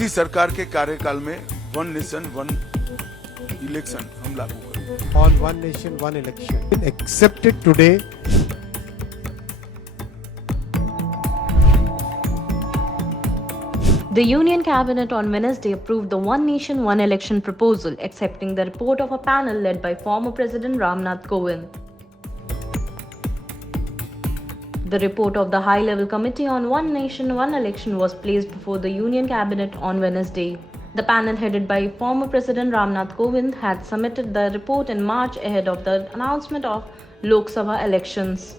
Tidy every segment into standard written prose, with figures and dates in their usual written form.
इसी सरकार के कार्यकाल में वन नेशन वन इलेक्शन हम लागू करेंगे। On one nation, one election. Accepted today. The Union Cabinet on Wednesday approved the One Nation, One Election proposal, accepting the report of a panel led by former President Ramnath Kovind. The report of the High-Level Committee on One Nation, One Election was placed before the Union Cabinet on Wednesday. The panel headed by former President Ramnath Kovind had submitted the report in March ahead of the announcement of Lok Sabha elections.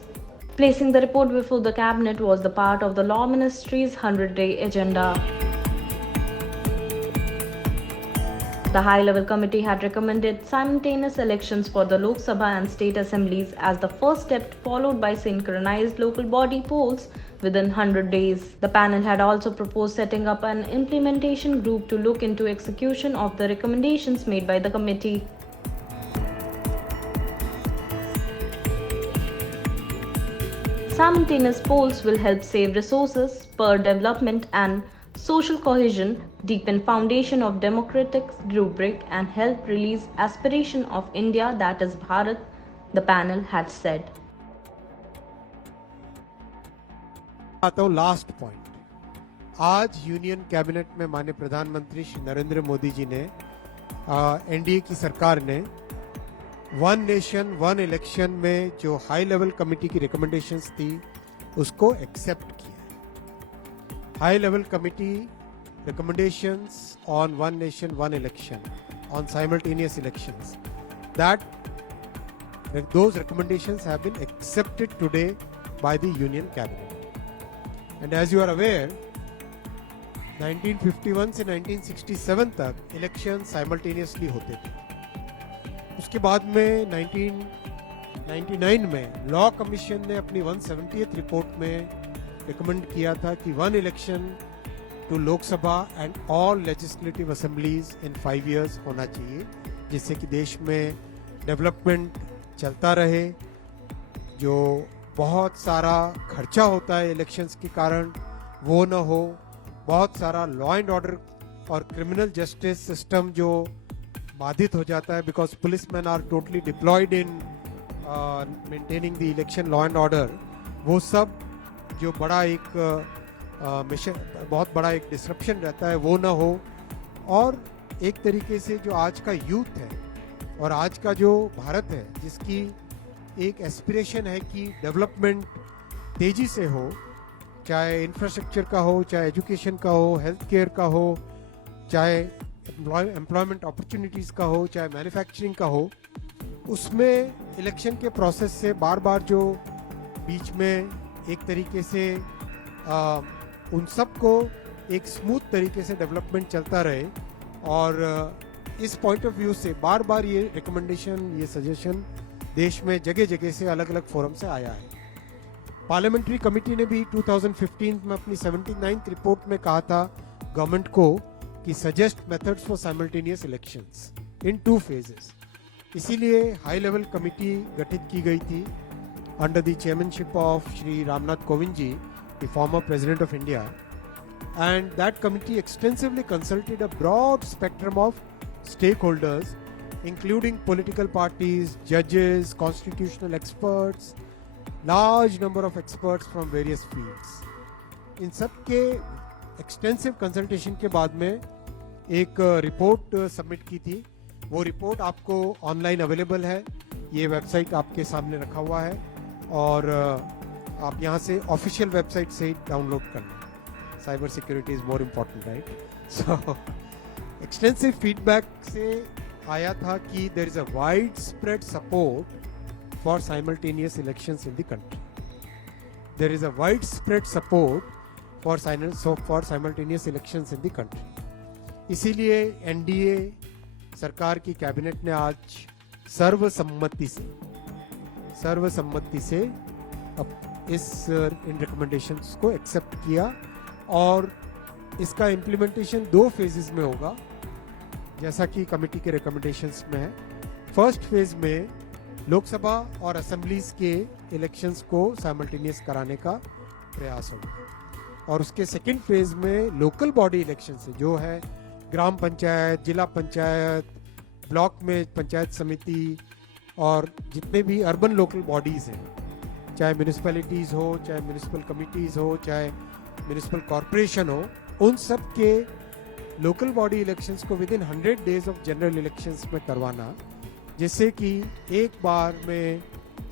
Placing the report before the Cabinet was the part of the Law Ministry's 100-day agenda. The High-Level Committee had recommended simultaneous elections for the Lok Sabha and state assemblies as the first step, followed by synchronized local body polls within 100 days. The panel had also proposed setting up an implementation group to look into execution of the recommendations made by the committee. Simultaneous polls will help save resources, spur development and social cohesion, deepen foundation of democratic rubric and help release aspiration of India, that is Bharat, the panel had said. आता हूँ last point. आज union cabinet में माननीय प्रधानमंत्री श्री नरेंद्र मोदी जी ने NDA की सरकार ने वन नेशन वन इलेक्शन में जो हाई लेवल कमेटी की रिकमेंडेशंस थी उसको एक्सेप्ट किया। High level committee recommendations on one nation one election, on simultaneous elections, those recommendations have been accepted today by the Union Cabinet. And as you are aware, 1951 से 1967 तक election simultaneously होते थे। उसके बाद में 1999 में लॉ कमीशन ने अपनी 170th रिपोर्ट में रिकमेंड किया था कि one election to Lok Sabha and all legislative assemblies in 5 years होना चाहिए, जिससे कि देश में डेवलपमेंट चलता रहे। जो बहुत सारा खर्चा होता है इलेक्शंस के कारण वो न हो, बहुत सारा लॉ एंड ऑर्डर और क्रिमिनल जस्टिस सिस्टम जो बाधित हो जाता है, because policeman are totally deployed in maintaining the election law and order, वो सब जो बड़ा एक मिशन बहुत बड़ा एक डिसरप्शन रहता है वो ना हो। और एक तरीके से जो आज का यूथ है और आज का जो भारत है, जिसकी एक एस्पिरेशन है कि डेवलपमेंट तेजी से हो, चाहे इंफ्रास्ट्रक्चर का हो, चाहे एजुकेशन का हो, हेल्थ केयर का हो, चाहे एम्प्लॉयमेंट अपॉर्चुनिटीज़ का हो, चाहे मैन्युफैक्चरिंग का हो, उसमें इलेक्शन के प्रोसेस से बार बार जो बीच में एक तरीके से उन सबको एक स्मूथ तरीके से डेवलपमेंट चलता रहे। और इस पॉइंट ऑफ व्यू से बार बार ये रिकमेंडेशन, ये सजेशन देश में जगह जगह से अलग अलग फोरम से आया है। पार्लियामेंट्री कमेटी ने भी 2015 में अपनी 79th रिपोर्ट में कहा था गवर्नमेंट को कि suggest methods for simultaneous elections in 2 phases। इसीलिए हाई लेवल कमेटी गठित की गई थी under the chairmanship of Shri Ramnath Kovind ji, the former President of India, and that committee extensively consulted a broad spectrum of stakeholders, including political parties, judges, constitutional experts, large number of experts from various fields. इन सब के extensive consultation के बाद में एक report submit की थी। वो report आपको ऑनलाइन अवेलेबल है, ये वेबसाइट आपके सामने रखा हुआ है और आप यहाँ से ऑफिशियल वेबसाइट से डाउनलोड करना। Cyber security is more important, right? So extensive feedback से आया था कि there is a widespread support for simultaneous elections in the country. There is a widespread support for simultaneous elections in the country. इसीलिए NDA सरकार की cabinet ने आज सर्वसम्मति से इन रिकमेंडेशंस को एक्सेप्ट किया और इसका इम्प्लीमेंटेशन 2 phases में होगा, जैसा कि कमेटी के रिकमेंडेशंस में है। फर्स्ट फेज में लोकसभा और असेंबलीज के इलेक्शंस को साइमल्टेनियस कराने का प्रयास होगा और उसके सेकंड फेज में लोकल बॉडी इलेक्शन से जो है ग्राम पंचायत, जिला पंचायत, ब्लॉक में पंचायत समिति और जितने भी अर्बन लोकल बॉडीज हैं, चाहे म्यूनिसिपैलिटीज़ हो, चाहे म्यूनिसिपल कमिटीज़ हो, चाहे म्यूनिसिपल कॉरपोरेशन हो, उन सब के लोकल बॉडी इलेक्शंस को with in 100 days of general elections में करवाना, जिससे कि एक बार में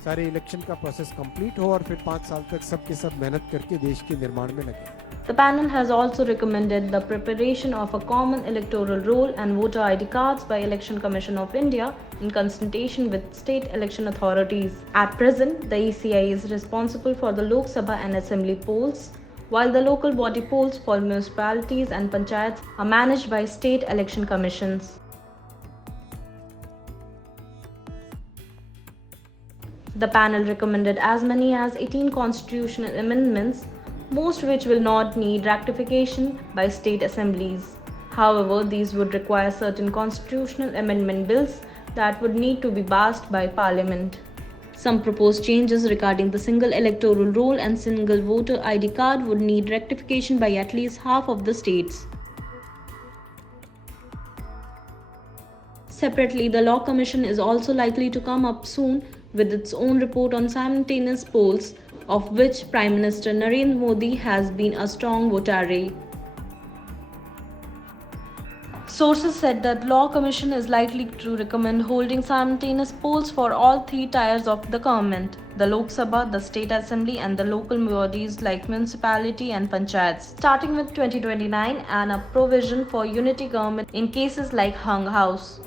सारे इलेक्शन का प्रोसेस कंप्लीट हो और फिर 5 साल तक सबके सब मेहनत करके देश के निर्माण में लगे। The panel has also recommended the preparation of a common electoral roll and voter ID cards by Election Commission of India in consultation with state election authorities. At present, the ECI is responsible for the Lok Sabha and Assembly polls, while the local body polls for municipalities and panchayats are managed by state election commissions. The panel recommended as many as 18 constitutional amendments, most which will not need ratification by state assemblies. However, these would require certain constitutional amendment bills that would need to be passed by Parliament. Some proposed changes regarding the single electoral roll and single voter ID card would need rectification by at least half of the states. Separately, the Law Commission is also likely to come up soon with its own report on simultaneous polls, of which Prime Minister Narendra Modi has been a strong votary. Sources said that Law Commission is likely to recommend holding simultaneous polls for all 3 tiers of the government: the Lok Sabha, the State Assembly and the local bodies like municipality and panchayats, starting with 2029, and a provision for unity government in cases like hung house.